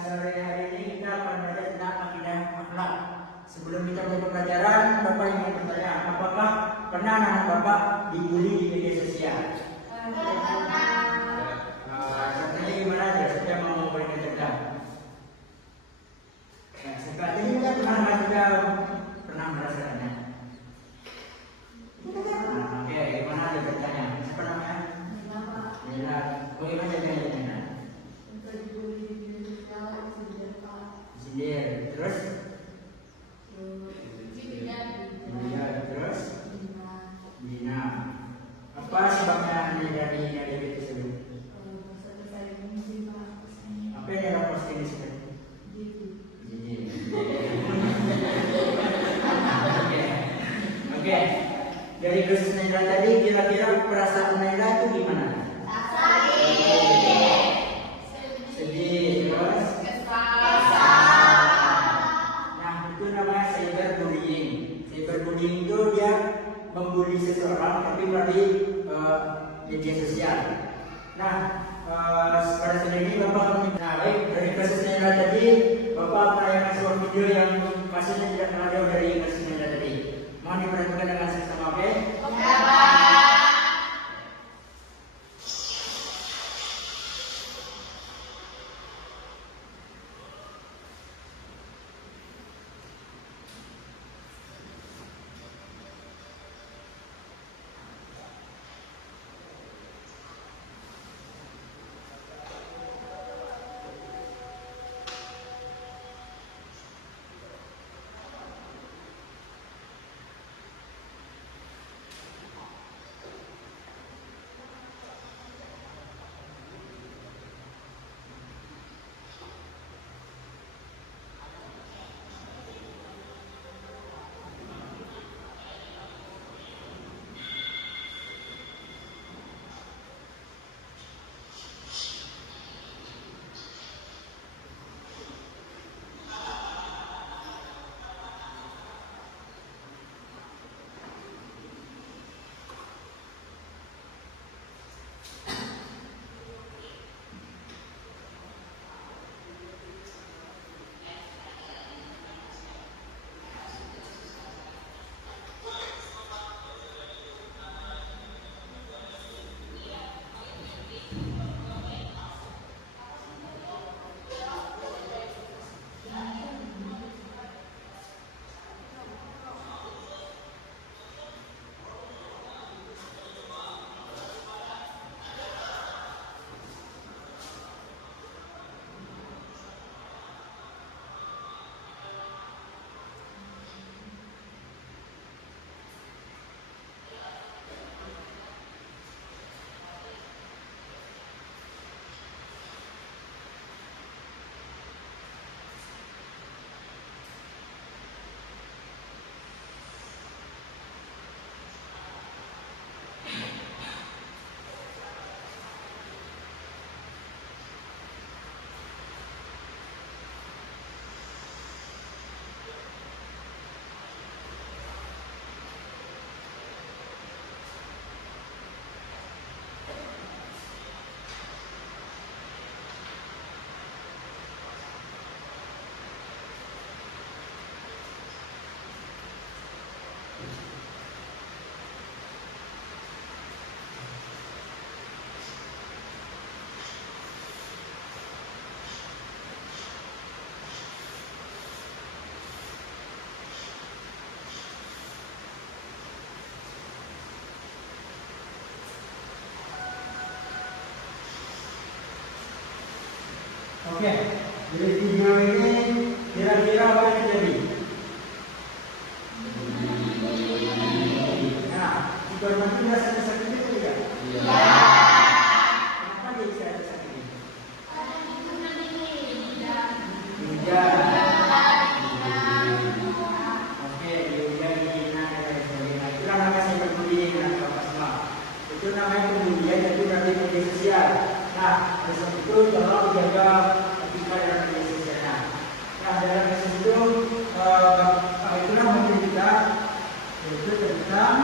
sore hari ini kita akan belajar tentang akidah akhlak. Sebelum kita mulai pembelajaran, Bapak ingin bertanya, apakah pernah anak Bapak dibully di media sosial? Contohnya gimana aja? Saya mau berikan contoh. Nah, seperti ini kita pernah merasakannya. Oke, gimana aja bertanya? Siapa namanya? Mila. Bagaimana jadinya? Sindir. Terus? Terus? Dina. Apa sebabnya Anda jadi itu tersebut? Apa yang dalam posting di sini? Oke. Dari kasus Naila tadi, kira-kira perasaan Naila itu gimana? Sedih, terus? Nah, itu namanya cyberbullying. Cyberbullying itu dia membuli seseorang tapi melalui media sosial. Nah, pada saat ini Bapak baik dari kasus Naila tadi, Bapak menayangkan sebuah video yang kasusnya tidak kalah jauh dari kasus Naila tadi. Mohon diperhatikan dengan seksama, oke? Oke, dari video ini kira-kira apa yang terjadi? Nah, jika nanti rasanya sakit itu tidak? Iya. Kenapa dia bisa ada sakit ini? Hujan. Oke, hujan dihina dan lain sebagainya. Itu namanya cyberbullying dan apa? Itu namanya pembulian itu dari media sosial. Nah, oleh sebab itu tolong jaga etika dalam media sosial. Nah, dalam kasus itu itulah materi kita, yaitu tentang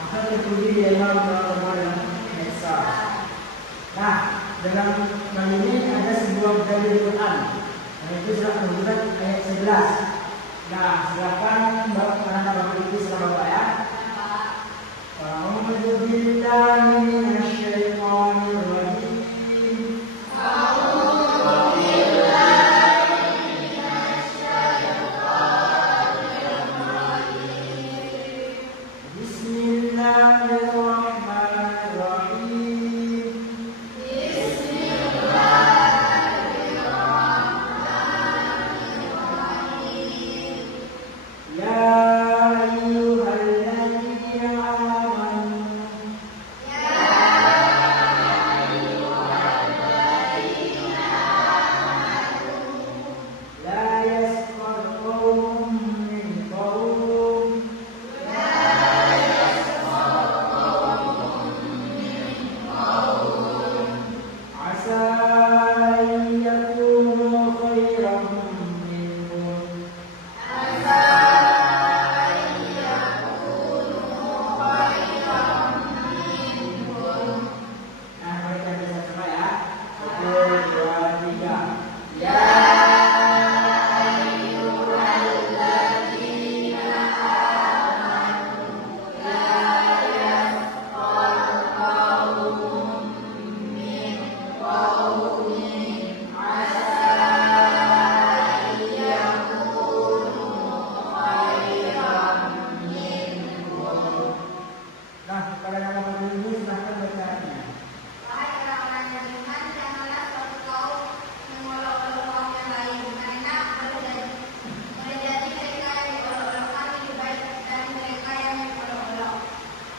apa yang terjadi di dalam medsos. Nah, Nah, dalam kali ini ada sebuah dalil Quran. Nah, itu surat Al-Hujurat ayat 11. Nah, silakan anak-anak Bapak silakan Bapak ya. A'udzu billahi minasyaitonir rajim.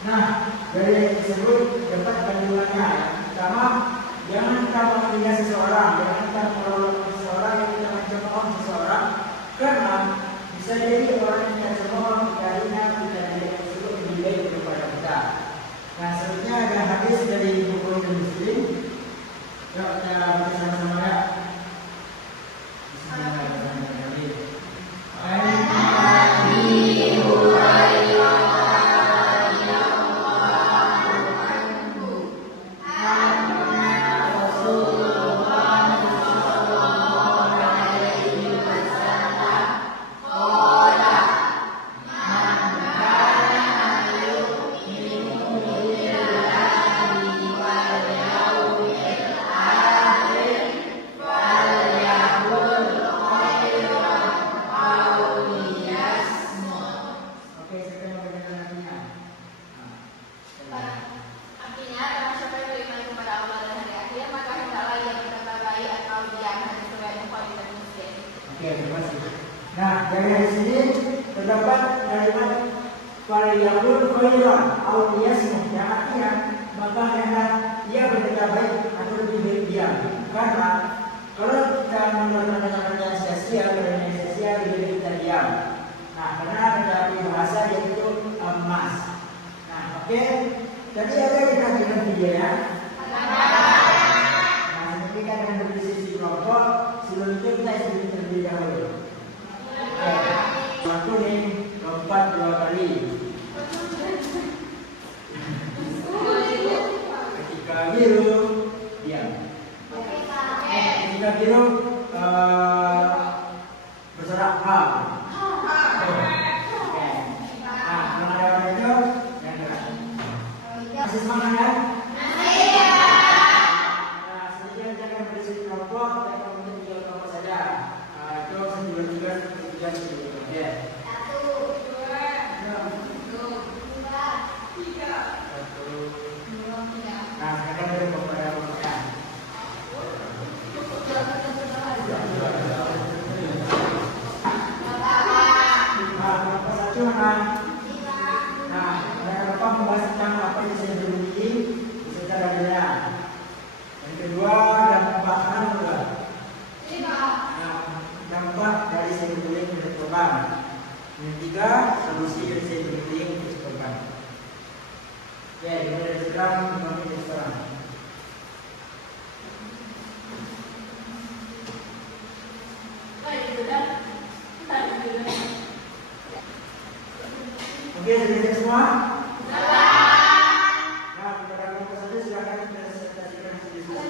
Nah, dari yang tersebut dapat kandungannya. Pertama, jangan kita menghina seseorang, jangan kita menolong seseorang, yang kita mencemooh seseorang, karena bisa jadi orang yang kita cemooh, kita hina, kita tidak tersebut lebih baik daripada kita. Nah, selanjutnya ada hadis dari Bukhari dan Muslim. Yuk kita baca sama-sama ya. Bismillahirrahmanirrahim. Nah, dari sini terdapat kalimat "Falyaqul khairan aw liyasmut", yang artinya maka hendaklah ia berkata baik atau lebih baik diam. Karena kalau kita menggunakan kata-kata yang sia-sia, lebih kita diam. Nah, karena ada bahasa yaitu emas. Nah, oke. Jadi ada kita bilang videonya. Nah, ini kan yang berdiskusi kelompok. Sebelum itu kita isi terlebih dahulu. Waktu nih lompat 2 kali. Ketika biru diam. Ketika biru bersorak ha. Oke. Nah, kalau ada orang itu yang keras. Masih semangat ya? Masih ya. Nah, selanjutnya kita akan berdiskusi kelompok. Kita akan membentuk 3 kelompok saja. Itu sebelum juga ya. 1, 2, 3. 1. Nah, sekarang dari kepada kelompoknya. Nah, kelompok 1 mana? Nah, mereka membahas tentang apa yang bisa berbunyi secara beda. Yang kedua, dampak juga. Dampak dari cyberbullying terhadap korban. Yang ketiga, solusi dari cyberbullying untuk korban. Oke, kita dari sekarang mengambil sekarang. Oke, sudah siap semua? Nah, kita akan silakan kita presentasikan diskusi.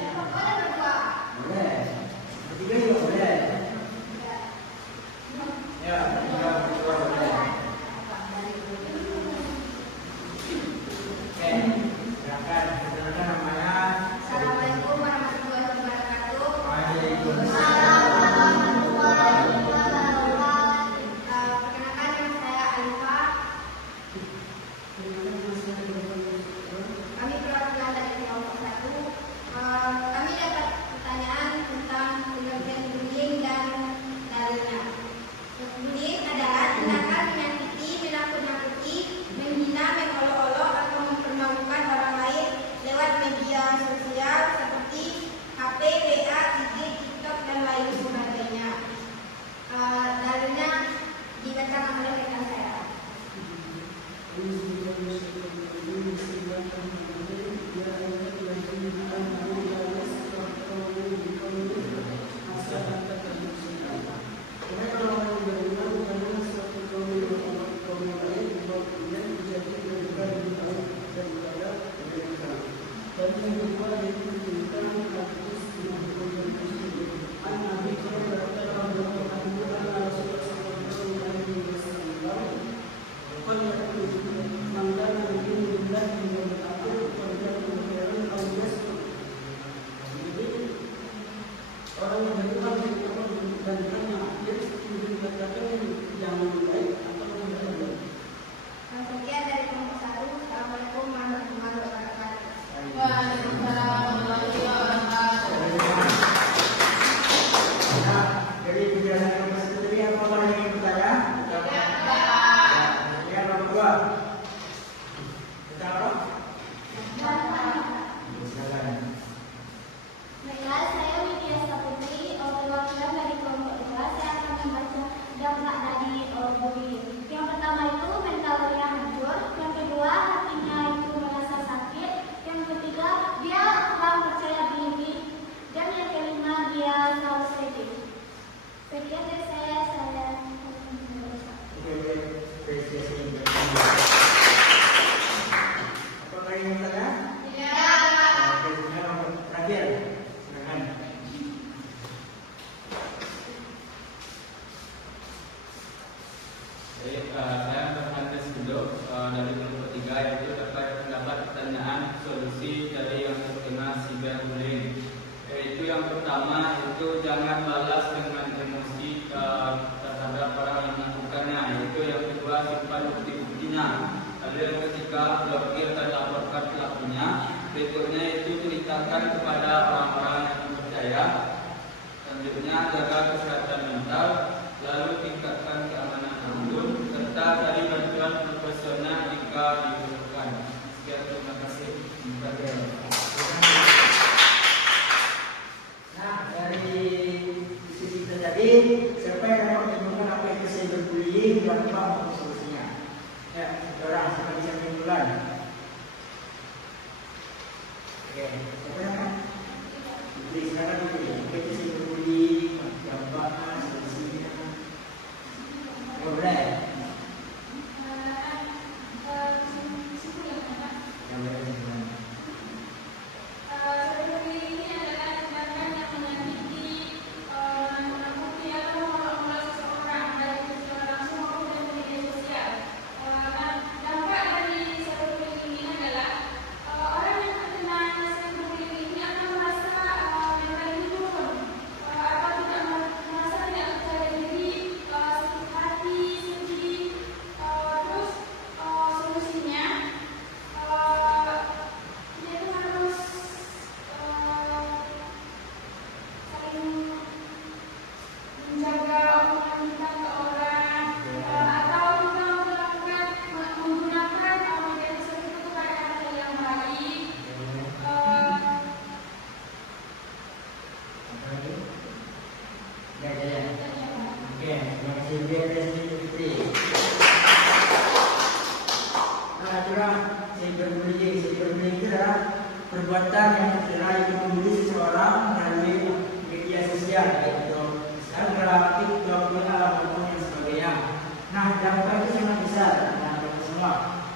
jangan balas dengan emosi terhadap orang yang melakukannya. Itu yang kedua, simpan bukti-buktinya. Lalu yang ketiga, blokir dan laporkan pelakunya. Berikutnya itu ceritakan kepada orang-orang yang percaya. Selanjutnya, jaga kesehatan mental. Lalu tingkatkan keamanan akun serta cari bantuan profesional jika dibutuhkan. Sekian, terima kasih. Nah, dari diskusi kita tadi, siapa yang dapat menemukan apa itu cyberbullying dan apa solusinya? Ya, orang siapa bisa menyimpulkan? Oke, siapa yang beri sekarang itu ya? Apa itu cyberbullying, apa solusinya? Boleh. Perbuatan yang tercela itu membuli seseorang melalui media sosial, yaitu Instagram, TikTok, WA, maupun yang sebagainya. Nah, dampak itu sangat besar terhadap kita semua.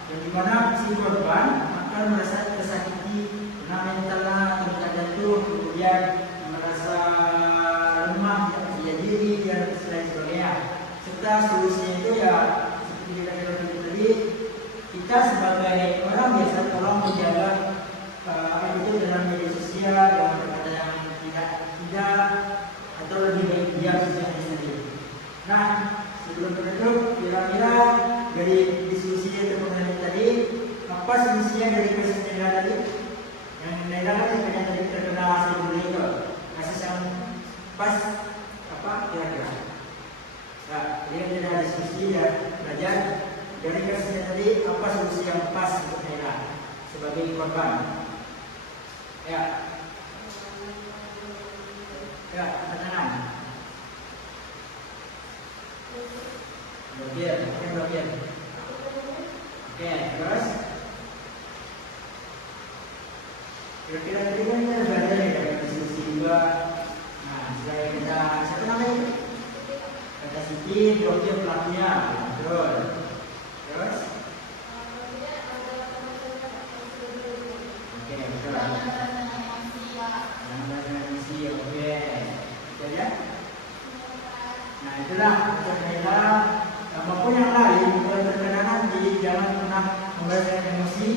Dan di mana si korban akan merasa tersakiti, kena mentalnya, kena jatuh, kemudian merasa lemah, tidak percaya diri, dan lain sebagainya. Serta solusinya itu ya seperti kita katakan tadi, kita sebagai orang biasa tolong menjaga itu dalam media sosial, dalam kata yang tidak atau lebih baik diam sendiri. Nah, sebelum penutup, kira-kira dari diskusi yang terpengaruh tadi, apa solusinya dari kasus Nela tadi? Yang Nela kan yang tadi terkena cyberbullying itu, kasus yang pas apa kira-kira? Nah, jadi kita ada diskusi dan belajar dari kasusnya tadi apa solusi yang pas untuk Nela sebagai korban. Ya, pertanyaan. Blokir. Oke, terus kira-kira tadi kan kita belajar ya dari diskusi juga. Nah, setelah kita siapa namanya? Kata Siti, blokir pelakunya, betul. Terus? Oke, betul. Oke, ya. Nah, itulah Nela. Apapun yang lain, kalau terkena nanti jangan pernah merasakan emosi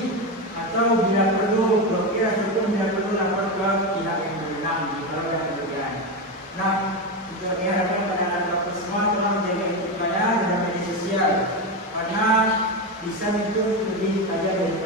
atau bila perlu blokir ataupun bila perlu lapor ke pihak yang berwenang kalau ada kerugian. Nah, kita harapkan pada anak-anak semua tolong menjaga etikanya dalam media sosial karena bisa itu lebih baik dari